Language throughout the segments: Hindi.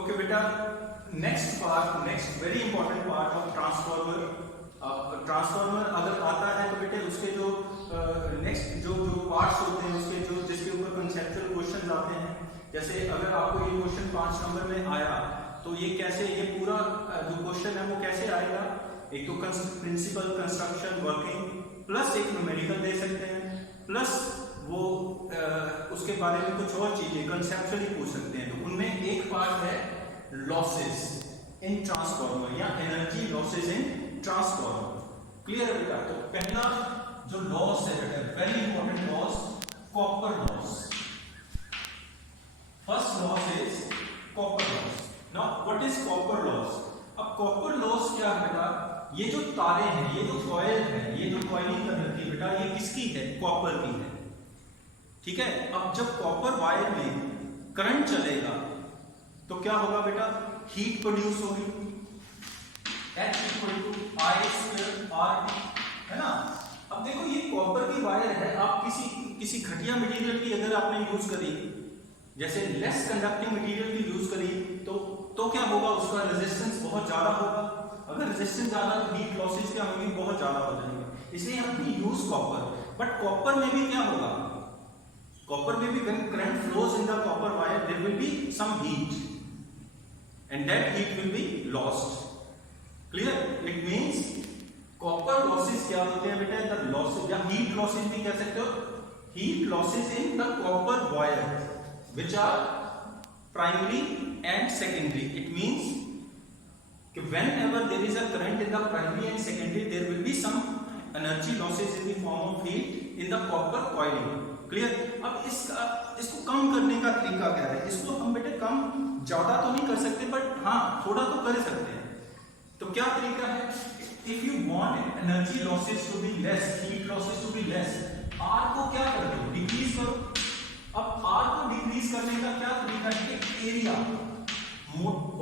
ओके बेटा, next very important part of transformer. Transformer अगर आता है तो बेटे उसके जो नेक्स्ट जो पार्ट्स होते हैं उसके जो जिसके ऊपर कंसेप्चुअल क्वेश्चन आते हैं, जैसे अगर आपको ये क्वेश्चन 5 नंबर में आया तो ये कैसे, ये पूरा जो क्वेश्चन है वो कैसे आएगा, एक तो प्रिंसिपल कंस्ट्रक्शन वर्किंग प्लस एक न्यूमेरिकल दे सकते हैं, प्लस वो उसके बारे में कुछ और चीजें कंसेप्चुअली पूछ सकते हैं। तो उनमें एक पार्ट है लॉसेस इन ट्रांसफॉर्मर या energy losses in transformer. Clear है बेटा? तो पहला जो लॉस है बेटा, very important loss, copper loss. First loss is copper loss. Now what is copper loss? अब कॉपर लॉस क्या है बेटा? ये जो तारे हैं, ये जो कॉइल है, ये जो कॉइलिंग कर रखी है बेटा, ये किसकी है? कॉपर की है। ठीक है, अब जब कॉपर वायर में करंट चलेगा तो क्या होगा बेटा? हीट प्रोड्यूस होगी, H = I²R, है ना? अब देखो ये कॉपर की वायर है, आप किसी घटिया मटेरियल की अगर आपने यूज करी, जैसे लेस कंडक्टिंग मटेरियल की यूज करी, तो क्या होगा? उसका रेजिस्टेंस बहुत ज्यादा होगा। अगर रेजिस्टेंस ज्यादा तो हीट लॉसेस क्या होंगे? बहुत ज्यादा हो जाएंगे। इसलिए हमने यूज कॉपर। बट कॉपर में भी क्या होगा? कॉपर में भी when current flows in the copper wire there will be some heat and that heat will be lost. Clear? It means copper losses क्या होते हैं बेटा? The losses या heat losses भी कह सकते हो, heat losses in the copper wire which are primary and secondary. It means कि whenever there is a current in the primary and secondary there will be some energy losses in the form of heat in the copper coiling. Clear? अब इसको कम करने का तरीका क्या है? इसको हम बेटे कम ज्यादा तो नहीं कर सकते, बट हाँ थोड़ा तो कर सकते हैं। तो क्या तरीका है? If you want energy losses to be less, heat losses to be less, R को क्या कर दो? डिक्रीज करो। अब आर को डिक्रीज करने का क्या तरीका है? कि एरिया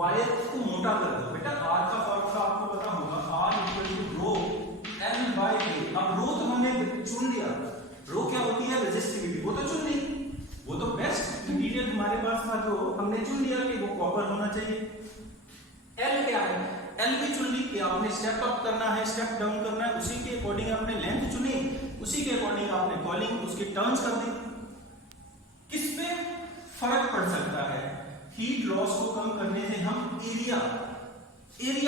वायर को मोटा कर दो। बेटा आर का फॉर्मूला आपको पता होगा, R = रो L/A। अब रो तो हमने चुन लिया, रो क्या होती है? रेजिस्टिविटी, वो तो चुन ली, वो तो बेस्ट मटेरियल हमारे पास था जो हमने चुन लिया कि वो कॉपर होना चाहिए। एल क्या है? एल भी चुन ली कि आपने स्टेप अप करना है, स्टेप डाउन करना है, उसी के अकॉर्डिंग आपने लेंथ चुनी, उसी के अकॉर्डिंग आपने कॉलिंग उसकी टर्न्स कर दी। किस पे फर्क पड़ सकता है? हीट लॉस को कम करने से हम एरिया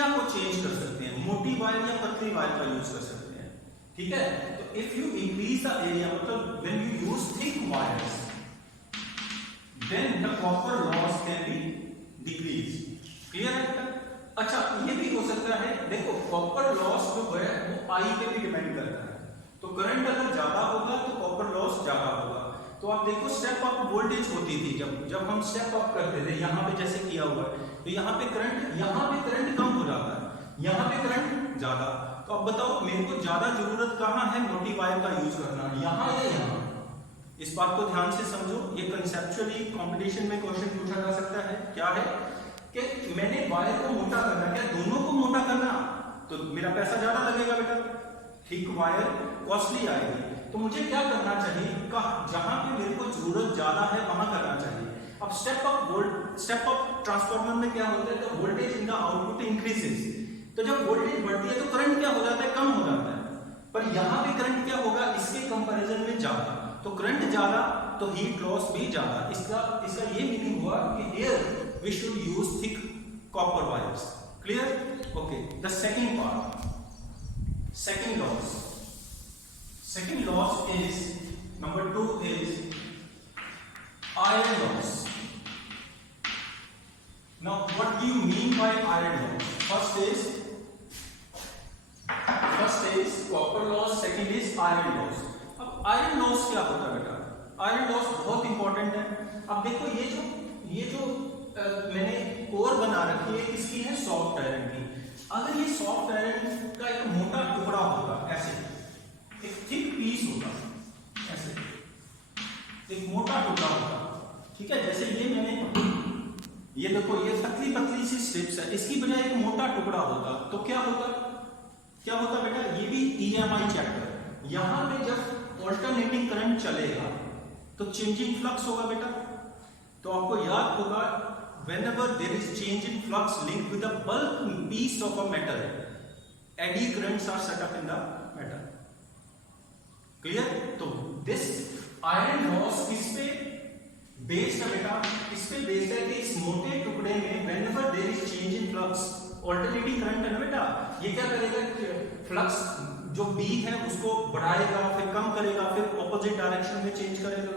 को चेंज कर सकते हैं, मोटी वायर या पतली वायर का यूज कर सकते हैं। ठीक है, तो if you increase the area, मतलब when you use thick wires then the copper loss can be decrease. Clear है? अच्छा, ये भी हो सकता है, देखो कॉपर लॉस जो है वो आई पे भी डिपेंड करता है। तो करंट अगर ज्यादा होगा तो कॉपर लॉस ज्यादा होगा। तो आप देखो स्टेप अप वोल्टेज होती थी, जब हम स्टेप अप करते थे, यहाँ पे जैसे किया हुआ है, तो यहाँ पे करंट कम हो जाता है, यहाँ पे करंट ज्यादा। तो अब बताओ मेरे को ज्यादा जरूरत कहाँ है मोटी वायर का यूज करना, यहाँ या यहाँ? इस बात को ध्यान से समझो, ये कंसेप्चुअली कंपटीशन में क्वेश्चन पूछा जा सकता है। क्या है कि मैंने वायर को मोटा करना, क्या दोनों को मोटा करना, तो मेरा पैसा ज्यादा लगेगा बेटा, थिक वायर कॉस्टली आएगी। तो मुझे क्या करना चाहिए? जहां पे मेरे को जरूरत ज्यादा है वहां करना चाहिए। अब स्टेप अप ट्रांसफार्मर में क्या होता है? तो voltage in the output increases. तो जब वोल्टेज बढ़ती है तो करंट क्या हो जाता है? कम हो जाता है। पर यहाँ पे करंट क्या होगा? इसके कंपैरिजन में ज्यादा। तो करंट ज्यादा तो हीट लॉस भी ज्यादा। इसका ये मीनिंग हुआ कि here we should use thick copper wires. Clear? Okay, the second part, second loss is number 2 is iron loss. Now what do you mean by iron loss? First is copper loss, second is iron loss. अब iron loss क्या होता है बेटा? iron loss बहुत इंपॉर्टेंट है। अब देखो ये जो मैंने कोर बना रखी है, किसकी है? सॉफ्ट आयरन की। अगर ये सॉफ्ट आयरन का एक मोटा टुकड़ा होगा, ऐसे एक थिक पीस होगा, ऐसे एक मोटा टुकड़ा होगा, ठीक है? जैसे ये देखो ये पतली सी स्ट्रिप्स है, इसकी बजाय एक मोटा टुकड़ा होगा तो क्या होता बेटा? ये भी EMI चैप्टर। यहां पे जब ऑल्टरनेटिंग करंट चलेगा तो चेंजिंग फ्लक्स होगा बेटा। तो आपको याद होगा whenever there is change in flux linked with a bulk piece of a metal, eddy currents are set up in the metal. Clear? तो this iron loss किस पे बेस्ड है बेटा? इस पे बेस्ड है कि इस मोटे टुकड़े में whenever there is change in flux, alternating current है ना बेटा, ये क्या करेगा? फ्लक्स जो B है उसको बढ़ाएगा, फिर कम करेगा, फिर ऑपोजिट डायरेक्शन में चेंज करेगा।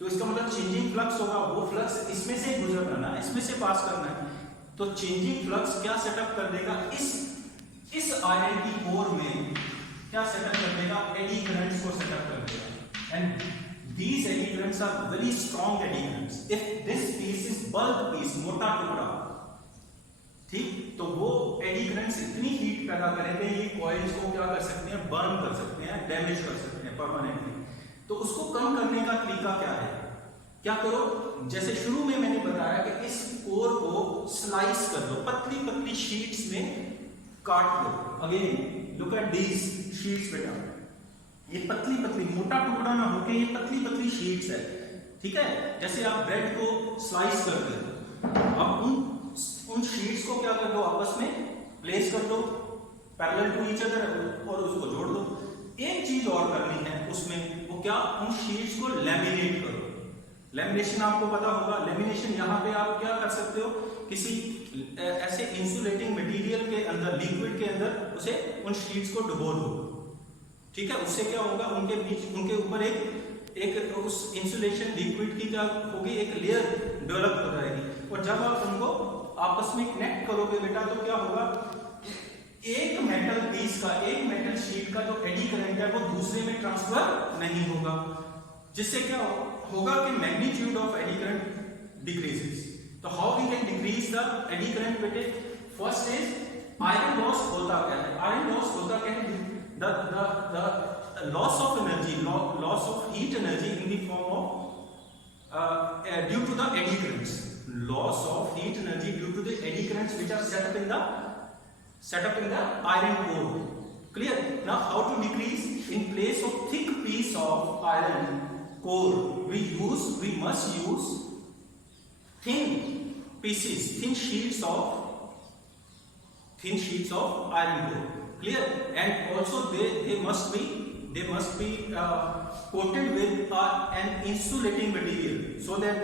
तो इसका मतलब चेंजिंग फ्लक्स होगा, वो फ्लक्स इसमें से गुजरना ना, इसमें से पास करना है। तो चेंजिंग फ्लक्स क्या सेटअप कर देगा? इस आयरन की कोर में क्या सेटअप कर देगा? एडी करंट्स को सेटअप कर देगा। And these eddy currents are very strong eddy currents. If this piece is bulk piece, मोटा टुकड़ा, ठीक, तो वो एडी करंट्स इतनी हीट पैदा करेंगे, ये कॉइल्स को क्या कर सकते हैं? बर्न कर सकते हैं, डैमेज कर सकते हैं परमानेंटली। तो उसको कम करने का तरीका क्या है? क्या करो? जैसे शुरू में मैंने बताया कि इस कोर को स्लाइस कर दो, पतली पतली शीट्स में काट दो। Again look at these sheets बेटा, ये पतली पतली, मोटा टुकड़ा ना होके ये पतली पतली शीट्स है, ठीक है? जैसे आप ब्रेड को स्लाइस करते हो, अब उन शीट्स को क्या कर दो? आपस में प्लेस कर दो पैरेलल टू ईच अदर और उसको जोड़ दो। एक चीज और करनी है उसमें, वो क्या? उन शीट्स को लैमिनेट करो। लैमिनेशन आपको पता होगा। लैमिनेशन यहाँ पे आप क्या कर सकते हो? किसी ऐसे इंसुलेटिंग मटेरियल के अंदर, लिक्विड के अंदर उसे उन शीट्स को डुबो दो, ठीक है? उससे क्या होगा? उनके बीच, उनके ऊपर एक उस इंसुलेशन लिक्विड की क्या होगी? एक लेयर डेवलप हो जाएगी। और जब आप उनको आपस में कनेक्ट करोगे बेटा, तो क्या होगा? एक मेटल पीस का, एक मेटल शीट का जो एडी करंट है वो दूसरे में ट्रांसफर नहीं होगा, जिससे क्या होगा कि magnitude of eddy current decreases. तो how we can decrease the eddy current बेटे? फर्स्ट इज आयरन लॉस होता क्या है? आयरन लॉस होता क्या है? the loss of energy, loss of heat energy in the form of due to the eddy currents, loss of heat energy due to the eddy currents which are set up in the iron core. Clear? Now how to decrease? In place of thick piece of iron core, we must use thin pieces, thin sheets of iron core. Clear? And also they must be coated with an insulating material, so that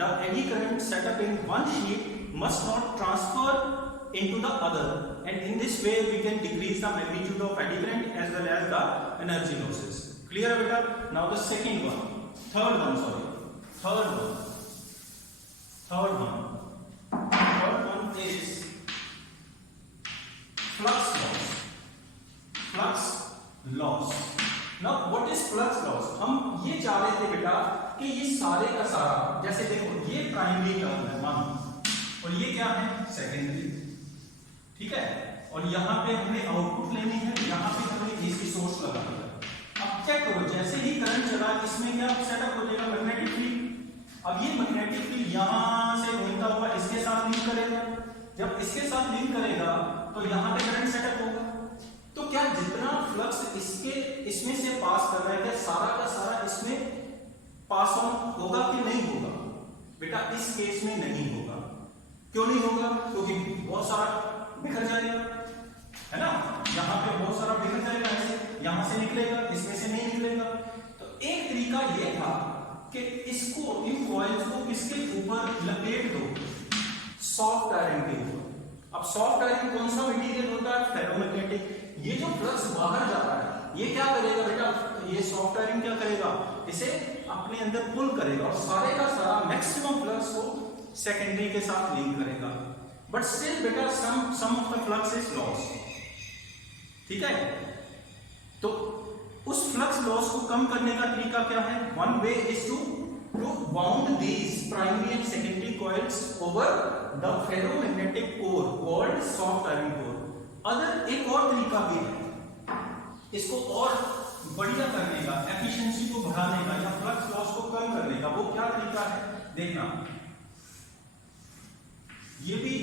the eddy current set up in one sheet must not transfer into the other, and in this way we can decrease the magnitude of eddy current as well as the energy losses. Clear beta? Now the third one is flux loss. Now what is flux loss? हम ये चाह रहे थे बेटा कि ये सारे का सारा, जैसे देखो ये प्राइमरी टर्म है मानो, और ये क्या है? सेकेंडरी, ठीक है? और यहाँ पे हमें आउटपुट लेनी है, यहाँ पे हमें एसी सोर्स लगाना है। अब चेक करो, जैसे ही करंट चला, इसमें क्या सेटअप हो जाएगा? Magnetic field. अब ये मैग्नेटिक फील्ड यहाँ से घूमता हुआ इसके साथ लिंक करेगा। जब इसके साथ लिंक करेगा तो यहाँ पे करंट सेटअप होगा। तो क्या जितना फ्लक्स इसमें से पास कर रहा है, क्या सारा का सारा इसमें पास ऑन होगा कि नहीं होगा? बेटा इस केस में नहीं होगा। क्यों नहीं होगा? क्योंकि बहुत सारा बिखर जाएगा, है ना? यहाँ पे बहुत सारा बिखर जाएगा, ऐसे यहाँ से निकलेगा, इसमें से नहीं निकलेगा। तो एक तरीका ये था कि इसको, इन कॉइल्स को किसके ऊपर लपेट दो? सॉफ्ट आयरन के ऊपर। अब सॉफ्ट आयरन कौन सा मटेरियल होता है? फेरोमैग्नेटिक। ये जो फ्लक्स बाहर जा रहा है, ये क्या करेगा बेटा? ये सॉफ्ट आयरन क्या करेगा? इसे अपने अंदर पुल करेगा और सारे का सारा मैक्सिमम फ्लक्स को सेकेंडरी के साथ लिंक करेगा। बट स्टिल बेटा some of the flux is loss, ठीक है? तो उस फ्लक्स लॉस को कम करने का तरीका क्या है? One way is to bound these primary and secondary coils over the ferromagnetic core called soft iron core. एक और तरीका भी है इसको और बढ़िया करने का, एफिशिएंसी को बढ़ाने का या फ्लक्स लॉस को कम करने का। वो क्या तरीका है? देखना, ये भी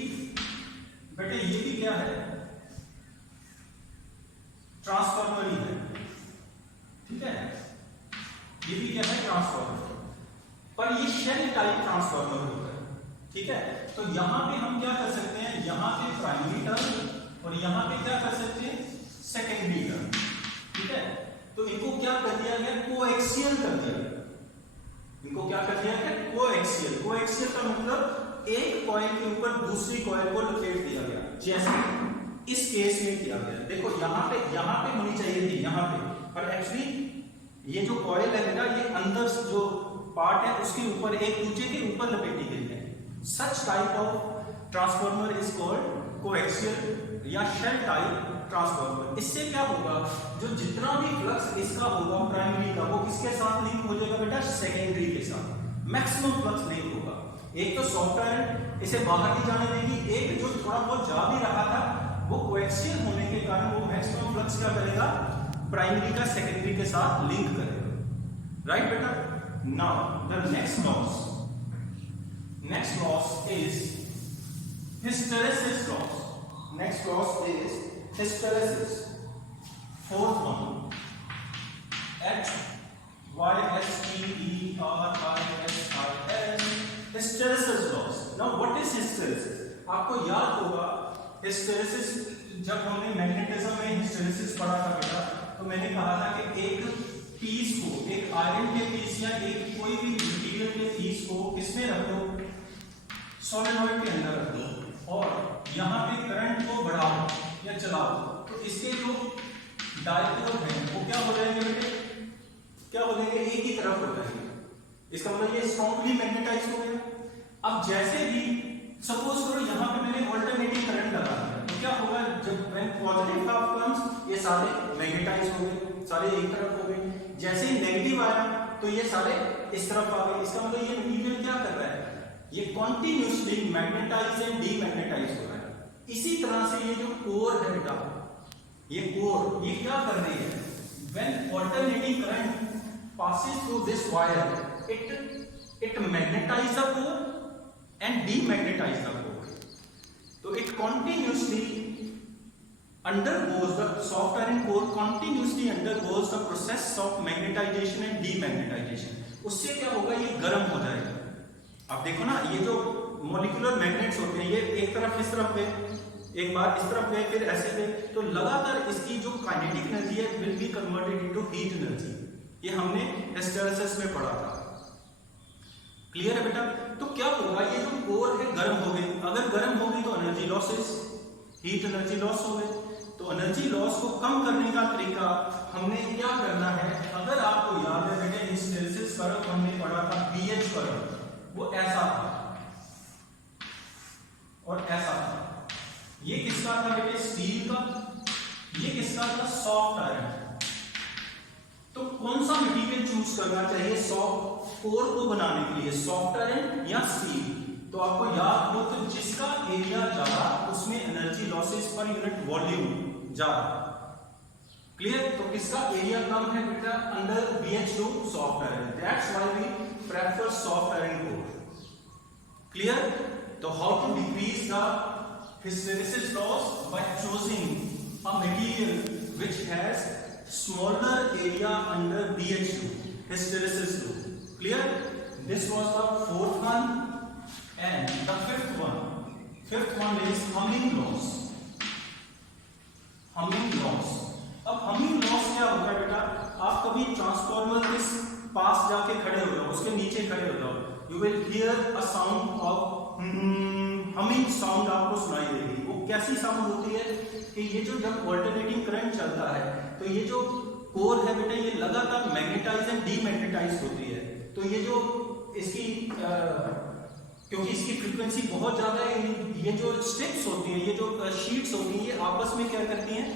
बेटे, ये भी क्या है? ट्रांसफार्मर ही है, ठीक है? ये भी क्या है? ट्रांसफार्मर। पर ये शेल टाइप ट्रांसफार्मर होता है, ठीक ठीक है, तो यहाँ पे हम क्या कर सकते हैं, यहाँ पे प्राइमरी टर्म और यहाँ पे क्या कर सकते हैं, सेकेंडरी टर्म। ठीक है, तो इनको क्या कर दिया गया, कोएक्सियल कर दिया गया। इनको क्या कर दिया गया, कोएक्सियल। कोएक्सियल का मतलब एक कॉइल के ऊपर दूसरी कॉइल को लपेट दिया गया, जैसे इस केस में किया गया। देखो यहाँ पे होनी चाहिए थी यहाँ पे, पर एक्चुअली ये जो कॉइल है बेटा, ये अंदर जो पार्ट है उसके ऊपर एक दूसरे के ऊपर लपेटी गई है। Such type of transformer is called coaxial या शेल टाइप ट्रांसफार्मर। इससे क्या होगा, जो जितना भी फ्लक्स इसका होगा प्राइमरी का, वो किसके साथ लिंक हो जाएगा बेटा, सेकेंडरी के साथ। मैक्सिमम फ्लक्स लिंक होगा। एक तो सॉफ्ट आयरन इसे बाहर नहीं जाने देगी, एक जो थोड़ा बहुत जा भी रहा था वो कोएक्सियल होने के कारण वो मैक्सिमम फ्लक्स क्या करेगा, प्राइमरी का सेकेंडरी के साथ लिंक करेगा। राइट बेटा, now the next loss is hysteresis loss. Next loss is hysteresis. Fourth one, H-Y-S-T-E-R-I-S-I-S, hysteresis loss. Now what is hysteresis? आपको याद होगा hysteresis, जब हमने मैग्नेटिज्म में hysteresis पढ़ा था बेटा, तो मैंने कहा था कि एक पीस को, एक आयरन के पीस या एक कोई भी मटेरियल के पीस को किसमें रखो, सोलेनॉइड के अंदर रखो, और यहाँ पे करंट को बढ़ाओ या चलाओ, तो इसके जो डायपोल हैं वो क्या हो जाएंगे बेटे, क्या हो जाएंगे, एक ही तरफ हो जाएंगे। इसका मतलब ये स्ट्रांगली मैग्नेटाइज हो गया। अब जैसे भी सपोज करो यहाँ पे मैंने अल्टरनेटिंग करंट लगा दिया, तो क्या होगा, जब व्हेन पॉजिटिव हाफ कम्स, ये सारे मैग्नेटाइज हो गए, सारे एक तरफ हो गए। जैसे ही नेगेटिव आया तो ये सारे इस तरफ आ गए। इसका मतलब ये मटेरियल क्या कर रहा है, ये कॉन्टिन्यूसली मैग्नेटाइज एंड डीमैग्नेटाइज हो रहा है। इसी तरह से ये जो कोर है बेटा, ये कोर, ये क्या कर रही है, when alternating current passes through this wire, it magnetize the core and demagnetize the core. So it continuously undergoes, the soft iron core continuously undergoes the process of magnetization and demagnetization. उससे क्या होगा, ये गर्म हो जाएगा। अब देखो ना, ये जो मॉलिक्यूलर मैग्नेट्स होते हैं, ये एक तरफ इस तरफ गए, एक बार इस तरफ गए, फिर ऐसे गए, तो लगातार इसकी जो काइनेटिक एनर्जी है will be converted into heat energy. ये हमने हिस्टेरेसिस में पढ़ा था। क्लियर है बेटा? तो क्या होगा, ये जो कोर है गर्म हो गई, अगर गर्म हो गई तो energy losses, heat energy loss हो गई। तो एनर्जी लॉस को कम करने का तरीका हमने क्या करना है, अगर आपको याद है बेटे, हिस्टेरेसिस कर्व हमने पढ़ा था, BH कर्व, वो ऐसा था और ऐसा था। ये किसका था बेटे, स्टील का, ये किसका था, सॉफ्ट आयरन। तो कौन सा मटेरियल चूज करना चाहिए सॉफ्ट कोर को बनाने के लिए, सॉफ्ट आयरन या स्टील? तो आपको याद हो, तो जिसका एरिया ज्यादा उसमें energy losses per unit volume ज्यादा। क्लियर? तो किसका एरिया कम है बेटा, under BH2 soft iron. That's why we prefer soft iron core. Clear? तो how to decrease the hysteresis loss? By choosing a material which has smaller area under BH2, hysteresis loss. Clear? This was the fourth one, and the fifth one is humming loss. Humming loss. अब humming loss क्या होता है बेटा, आप कभी ट्रांसफार्मर के पास जाके खड़े हो जाओ, उसके नीचे खड़े हो जाओ, you will hear a sound of humming sound आपको सुनाई देगी। वो कैसी साउंड होती है कि ये जो जब अल्टरनेटिंग करंट चलता है, तो ये जो कोर है बेटा, ये लगातार मैग्नेटाइज एंड डीमैग्नेटाइज होती है। तो ये जो इसकी क्योंकि इसकी फ्रीक्वेंसी बहुत ज्यादा है, ये जो स्ट्रिप्स होती हैं, ये जो शीट्स होती हैं, ये आपस में क्या करती हैं,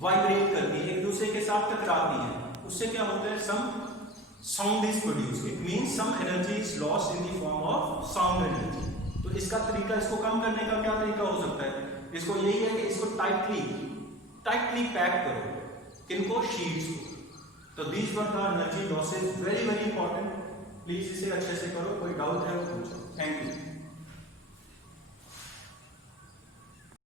वाइब्रेट करती हैं, एक दूसरे के साथ टकराती हैं। उससे क्या होता है, some sound is produced, it means some energy is lost in the form of sound energy. तो इसका तरीका, इसको कम करने का क्या तरीका हो सकता है, इसको यही है कि इसको टाइटली पैक करो, किनको, शीट्स को। तो these were the energy losses, very very important. Please इसे अच्छे से करो, कोई डाउट है तो पूछो। Thank you.